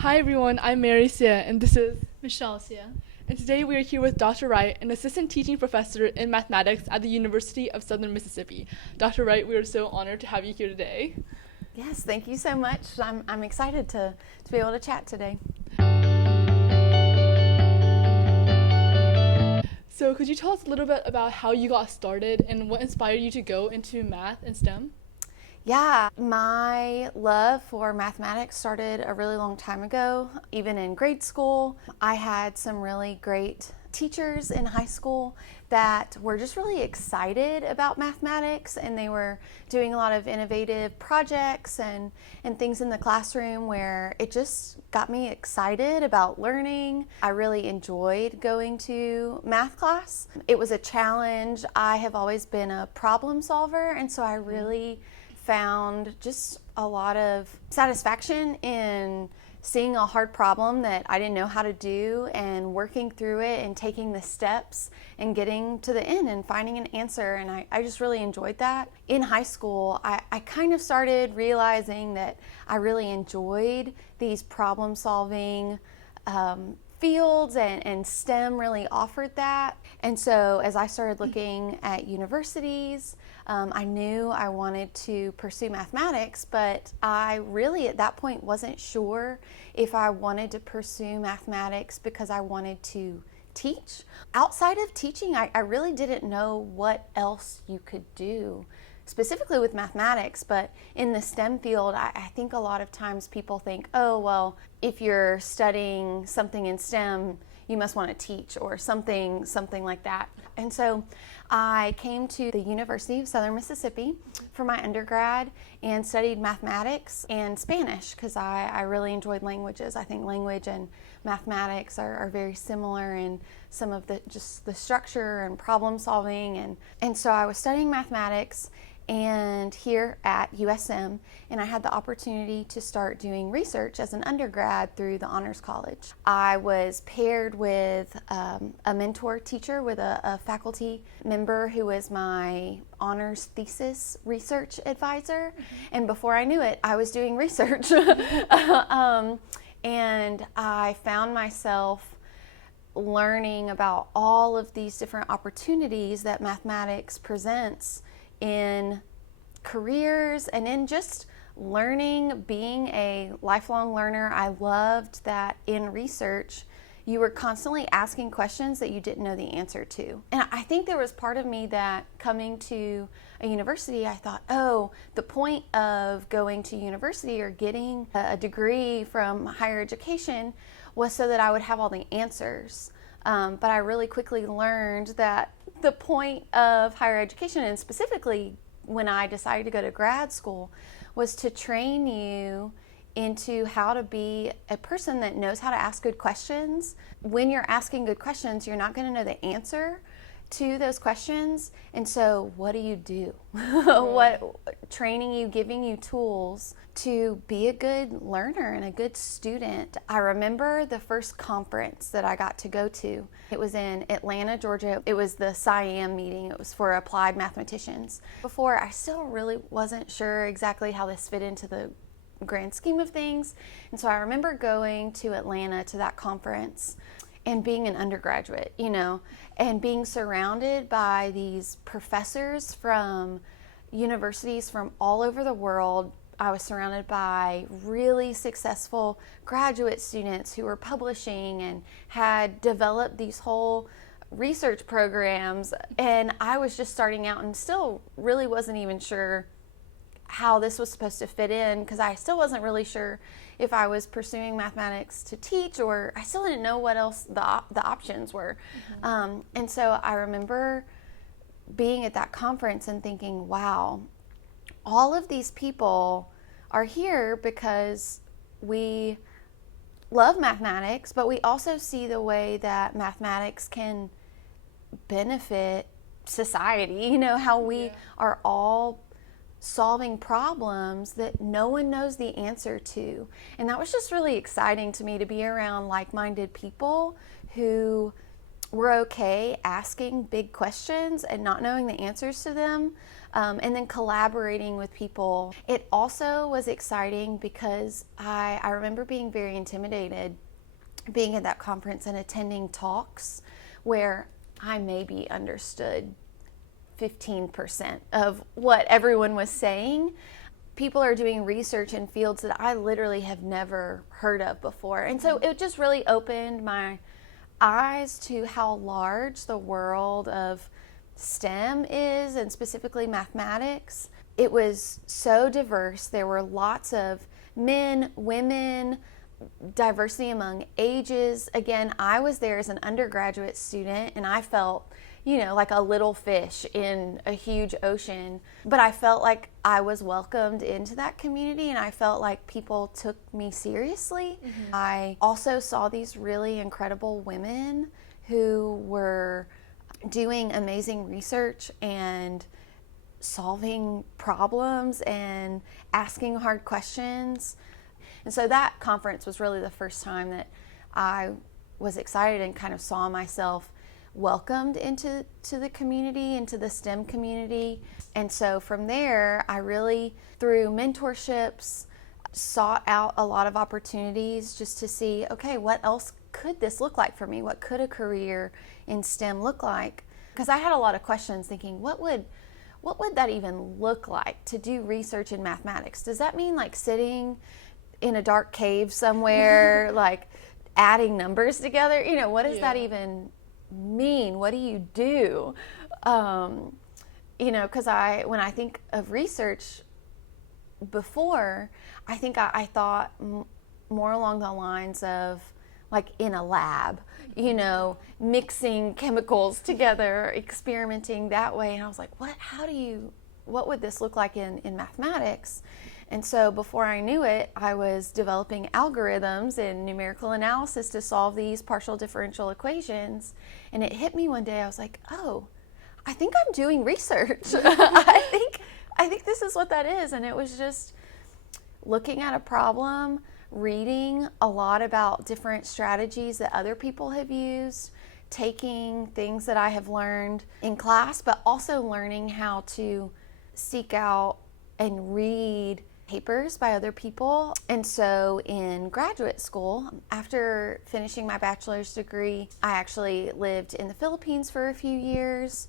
Hi everyone, I'm Mary Sia, and this is Michelle Sia. and today we are here with Dr. Wright, an assistant teaching professor in mathematics at the University of Southern Mississippi. Dr. Wright, we are so honored to have you here today. Yes, thank you so much. I'm excited to be able to chat today. So, could you tell us a little bit about how you got started and what inspired you to go into math and STEM? Yeah, my love for mathematics started a really long time ago. Even in grade school, I had some really great teachers in high school that were just really excited about mathematics, and they were doing a lot of innovative projects and things in the classroom where it just got me excited about learning. I really enjoyed going to math class. It was a challenge. I have always been a problem solver, and so I really found just a lot of satisfaction in seeing a hard problem that I didn't know how to do and working through it and taking the steps and getting to the end and finding an answer. And I just really enjoyed that. In high school, I kind of started realizing that I really enjoyed these problem solving fields, and STEM really offered that. And so as I started looking at universities, I knew I wanted to pursue mathematics, but I really at that point wasn't sure if I wanted to pursue mathematics because I wanted to teach. Outside of teaching, I really didn't know what else you could do specifically with mathematics, but in the STEM field, I think a lot of times people think, oh, well, if you're studying something in STEM, you must want to teach or something like that. And so I came to the University of Southern Mississippi for my undergrad and studied mathematics and Spanish because I really enjoyed languages. I think language and mathematics are very similar in some of the structure and problem solving. And so I was studying mathematics and here at USM, and I had the opportunity to start doing research as an undergrad through the Honors College. I was paired with a mentor teacher, with a faculty member who was my honors thesis research advisor, and before I knew it, I was doing research. And I found myself learning about all of these different opportunities that mathematics presents in careers and in just learning, being a lifelong learner. I loved that in research you were constantly asking questions that you didn't know the answer to. And I think there was part of me that coming to a university, I thought, oh, the point of going to university or getting a degree from higher education was so that I would have all the answers. But I really quickly learned that the point of higher education, and specifically when I decided to go to grad school, was to train you into how to be a person that knows how to ask good questions. When you're asking good questions, you're not going to know the answer to those questions. And so what do? What training you, giving you tools to be a good learner and a good student. I remember the first conference that I got to go to. It was in Atlanta, Georgia. It was the SIAM meeting. It was for applied mathematicians. Before, I still really wasn't sure exactly how this fit into the grand scheme of things. And so I remember going to Atlanta to that conference and being an undergraduate, and being surrounded by these professors from universities from all over the world. I was surrounded by really successful graduate students who were publishing and had developed these whole research programs. And I was just starting out and still really wasn't even sure how this was supposed to fit in, because I still wasn't really sure if I was pursuing mathematics to teach, or I still didn't know what else the options were. And so I remember being at that conference and thinking, wow, all of these people are here because we love mathematics, but we also see the way that mathematics can benefit society, how we are all solving problems that no one knows the answer to. And that was just really exciting to me, to be around like-minded people who we're okay asking big questions and not knowing the answers to them, and then collaborating with people. It also was exciting because I remember being very intimidated being at that conference and attending talks where I maybe understood 15% of what everyone was saying. People are doing research in fields that I literally have never heard of before. And so it just really opened my eyes to how large the world of STEM is, and specifically mathematics. It was so diverse. There were lots of men, women, diversity among ages. Again, I was there as an undergraduate student, and I felt, like a little fish in a huge ocean. But I felt like I was welcomed into that community, and I felt like people took me seriously. Mm-hmm. I also saw these really incredible women who were doing amazing research and solving problems and asking hard questions. And so that conference was really the first time that I was excited and kind of saw myself welcomed into the community, into the STEM community. And so from there, I really, through mentorships, sought out a lot of opportunities just to see, okay, what else could this look like for me? What could a career in STEM look like? Because I had a lot of questions thinking, what would that even look like to do research in mathematics? Does that mean like sitting in a dark cave somewhere, like adding numbers together? What does that even mean? What do you do? Because when I think of research before, I think I thought more along the lines of like in a lab, mixing chemicals together, experimenting that way. And I was like, what would this look like in mathematics? And so before I knew it, I was developing algorithms and numerical analysis to solve these partial differential equations. And it hit me one day, I was like, oh, I think I'm doing research. I think this is what that is. And it was just looking at a problem, reading a lot about different strategies that other people have used, taking things that I have learned in class, but also learning how to seek out and read papers by other people. And so in graduate school, after finishing my bachelor's degree, I actually lived in the Philippines for a few years,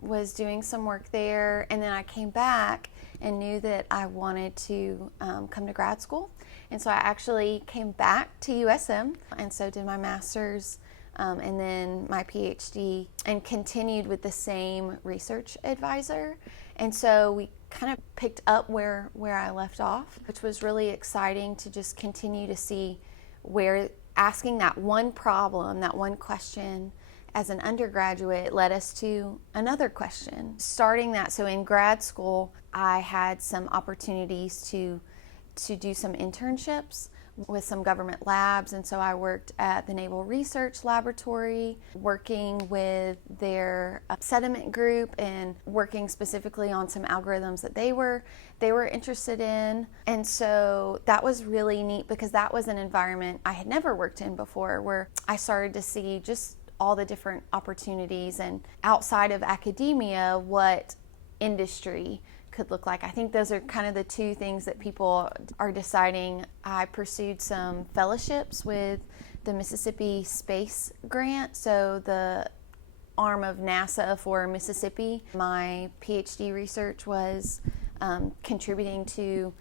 was doing some work there, and then I came back and knew that I wanted to come to grad school. And so I actually came back to USM, and so did my master's and then my PhD, and continued with the same research advisor. And so we kind of picked up where I left off, which was really exciting to just continue to see where asking that one problem, that one question as an undergraduate led us to another question. Starting that, so in grad school, I had some opportunities to do some internships with some government labs, and so I worked at the Naval Research Laboratory, working with their sediment group and working specifically on some algorithms that they were interested in. And so that was really neat because that was an environment I had never worked in before, where I started to see just all the different opportunities and outside of academia what industry could look like. I think those are kind of the two things that people are deciding. I pursued some fellowships with the Mississippi Space Grant, so the arm of NASA for Mississippi. My PhD research was contributing to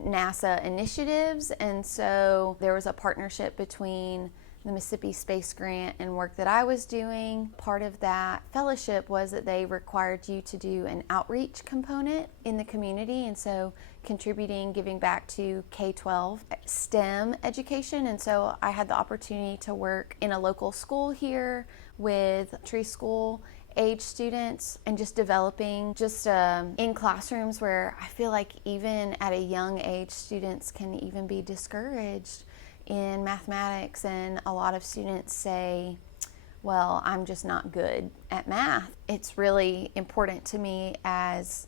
NASA initiatives, and so there was a partnership between the Mississippi Space Grant and work that I was doing. Part of that fellowship was that they required you to do an outreach component in the community, and so contributing, giving back to K-12 STEM education. And so I had the opportunity to work in a local school here with tree school age students and just developing in classrooms where I feel like even at a young age students can even be discouraged in mathematics, and a lot of students say, well, I'm just not good at math. It's really important to me as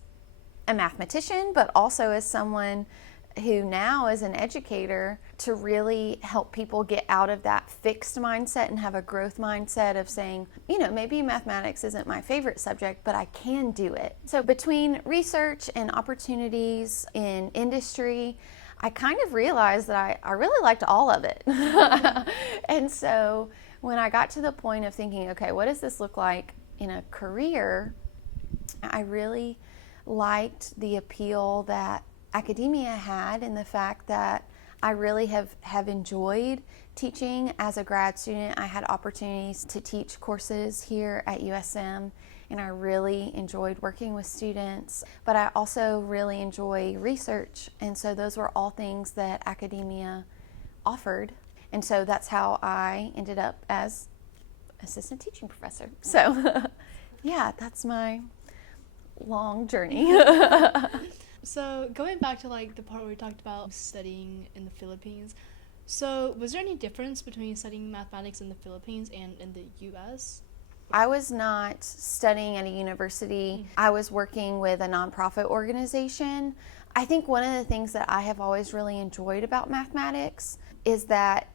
a mathematician, but also as someone who now is an educator to really help people get out of that fixed mindset and have a growth mindset of saying, maybe mathematics isn't my favorite subject, but I can do it. So between research and opportunities in industry, I kind of realized that I really liked all of it. And so when I got to the point of thinking, okay, what does this look like in a career, I really liked the appeal that academia had, and the fact that I really have enjoyed teaching as a grad student. I had opportunities to teach courses here at USM, and I really enjoyed working with students, but I also really enjoy research, and so those were all things that academia offered, and so that's how I ended up as assistant teaching professor. So yeah, that's my long journey. So going back to the part where we talked about studying in the Philippines, so was there any difference between studying mathematics in the Philippines and in the US? I was not studying at a university. I was working with a nonprofit organization. I think one of the things that I have always really enjoyed about mathematics is that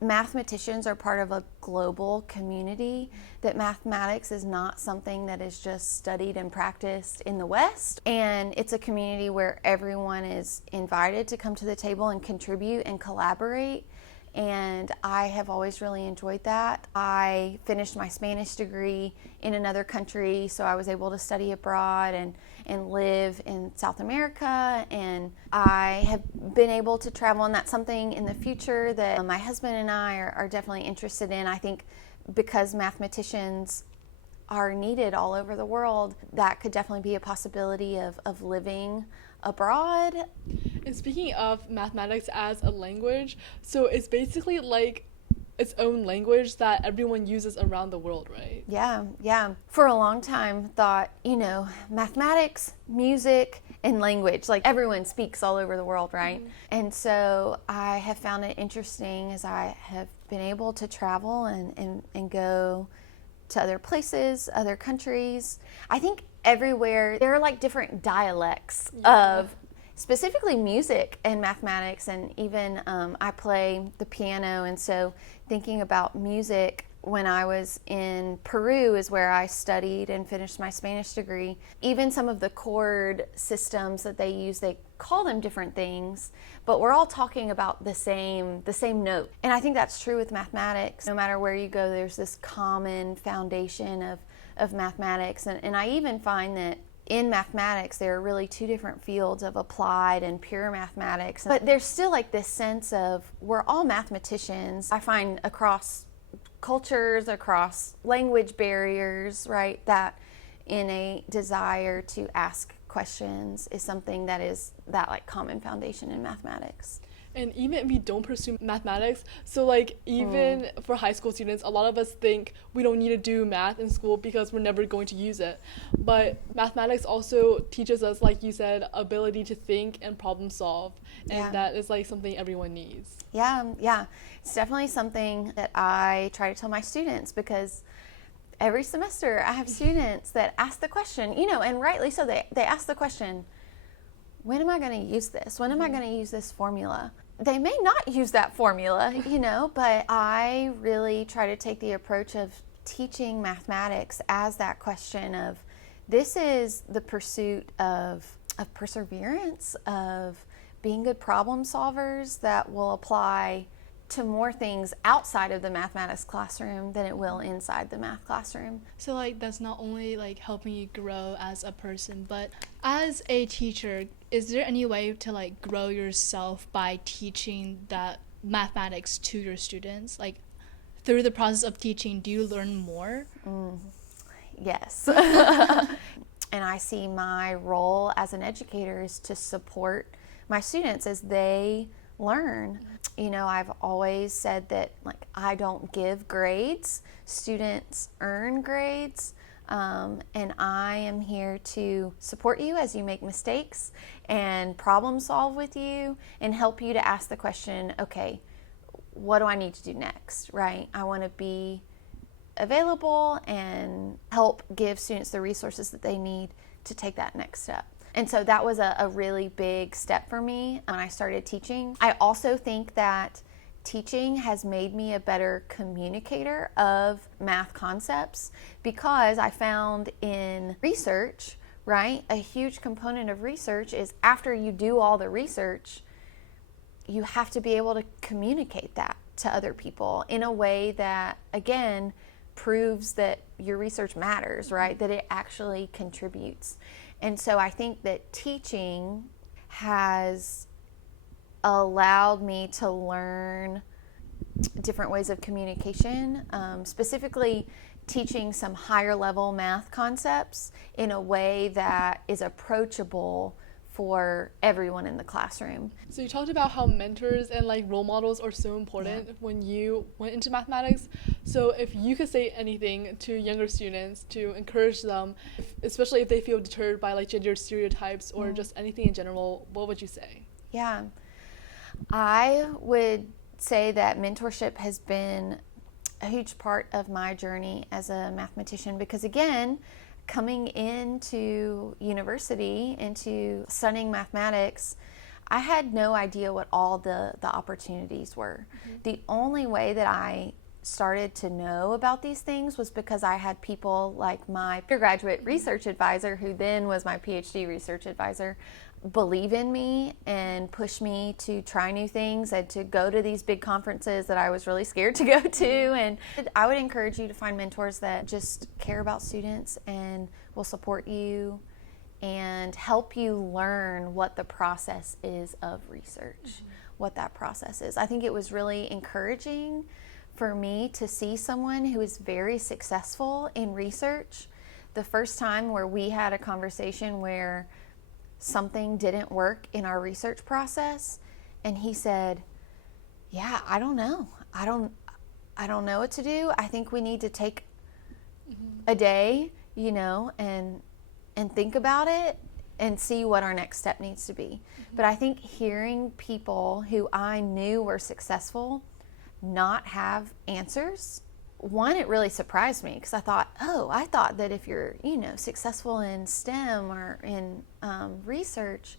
mathematicians are part of a global community, that mathematics is not something that is just studied and practiced in the West, and it's a community where everyone is invited to come to the table and contribute and collaborate, and I have always really enjoyed that. I finished my Spanish degree in another country, so I was able to study abroad and live in South America, and I have been able to travel, and that's something in the future that my husband and I are definitely interested in. I think because mathematicians are needed all over the world, that could definitely be a possibility of living abroad. And speaking of mathematics as a language, so it's basically like its own language that everyone uses around the world, right? Yeah. For a long time, thought, mathematics, music, and language, like everyone speaks all over the world, right? Mm-hmm. And so I have found it interesting as I have been able to travel and go to other places, other countries. I think everywhere there are different dialects of specifically music and mathematics, and even I play the piano, and so thinking about music, when I was in Peru is where I studied and finished my Spanish degree. Even some of the chord systems that they use, they call them different things, but we're all talking about the same note. And I think that's true with mathematics. No matter where you go, there's this common foundation of mathematics. And I even find that in mathematics, there are really two different fields of applied and pure mathematics. But there's still this sense of we're all mathematicians. I find across cultures, across language barriers, right, that innate desire to ask questions is something that is that common foundation in mathematics. And even if we don't pursue mathematics, so even for high school students, a lot of us think we don't need to do math in school because we're never going to use it. But mathematics also teaches us, like you said, ability to think and problem solve. And that is something everyone needs. Yeah. It's definitely something that I try to tell my students, because every semester I have students that ask the question, and rightly so, they ask the question, when am I going to use this? When am I going to use this formula? They may not use that formula, but I really try to take the approach of teaching mathematics as that question of, this is the pursuit of perseverance, of being good problem solvers that will apply to more things outside of the mathematics classroom than it will inside the math classroom. So that's not only helping you grow as a person, but as a teacher, is there any way to grow yourself by teaching that mathematics to your students? Through the process of teaching, do you learn more? Yes. And I see my role as an educator is to support my students as they learn. I've always said that I don't give grades, students earn grades, and I am here to support you as you make mistakes and problem solve with you and help you to ask the question, okay, what do I need to do next, right? I want to be available and help give students the resources that they need to take that next step. And so that was a really big step for me when I started teaching. I also think that teaching has made me a better communicator of math concepts, because I found in research, right, a huge component of research is after you do all the research, you have to be able to communicate that to other people in a way that, again, proves that your research matters, right? That it actually contributes. And so I think that teaching has allowed me to learn different ways of communication, specifically teaching some higher level math concepts in a way that is approachable for everyone in the classroom. So you talked about how mentors and like role models are so important when you went into mathematics. So if you could say anything to younger students to encourage them, especially if they feel deterred by like gender stereotypes or just anything in general, what would you say? Yeah, I would say that mentorship has been a huge part of my journey as a mathematician, because again, coming into university, into studying mathematics, I had no idea what all the opportunities were. The only way that I started to know about these things was because I had people like my undergraduate research advisor, who then was my PhD research advisor, believe in me and push me to try new things and to go to these big conferences that I was really scared to go to. And I would encourage you to find mentors that just care about students and will support you and help you learn what the process is of research, what that process is. I think it was really encouraging for me to see someone who is very successful in research. The first time where we had a conversation where something didn't work in our research process, and he said, yeah, I don't know. I don't know what to do. I think we need to take a day, and think about it and see what our next step needs to be. But I think hearing people who I knew were successful not have answers, one, it really surprised me, because I thought that if you're, successful in STEM or in research,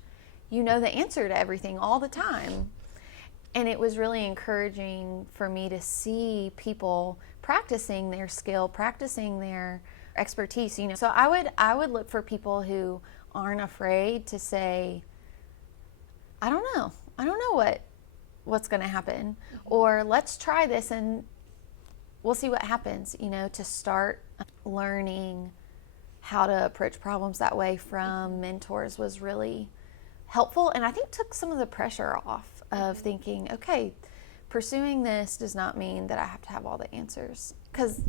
you know the answer to everything all the time. And it was really encouraging for me to see people practicing their skill, practicing their expertise. So I would look for people who aren't afraid to say, I don't know what's going to happen, or let's try this and we'll see what happens, to start learning how to approach problems that way from mentors was really helpful, and I think took some of the pressure off of thinking, okay, pursuing this does not mean that I have to have all the answers, because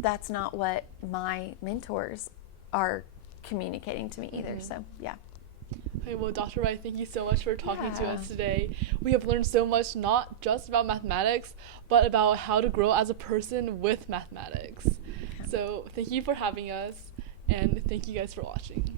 that's not what my mentors are communicating to me either. So yeah. Okay, well, Dr. Wright, thank you so much for talking to us today. We have learned so much, not just about mathematics, but about how to grow as a person with mathematics. So thank you for having us, and thank you guys for watching.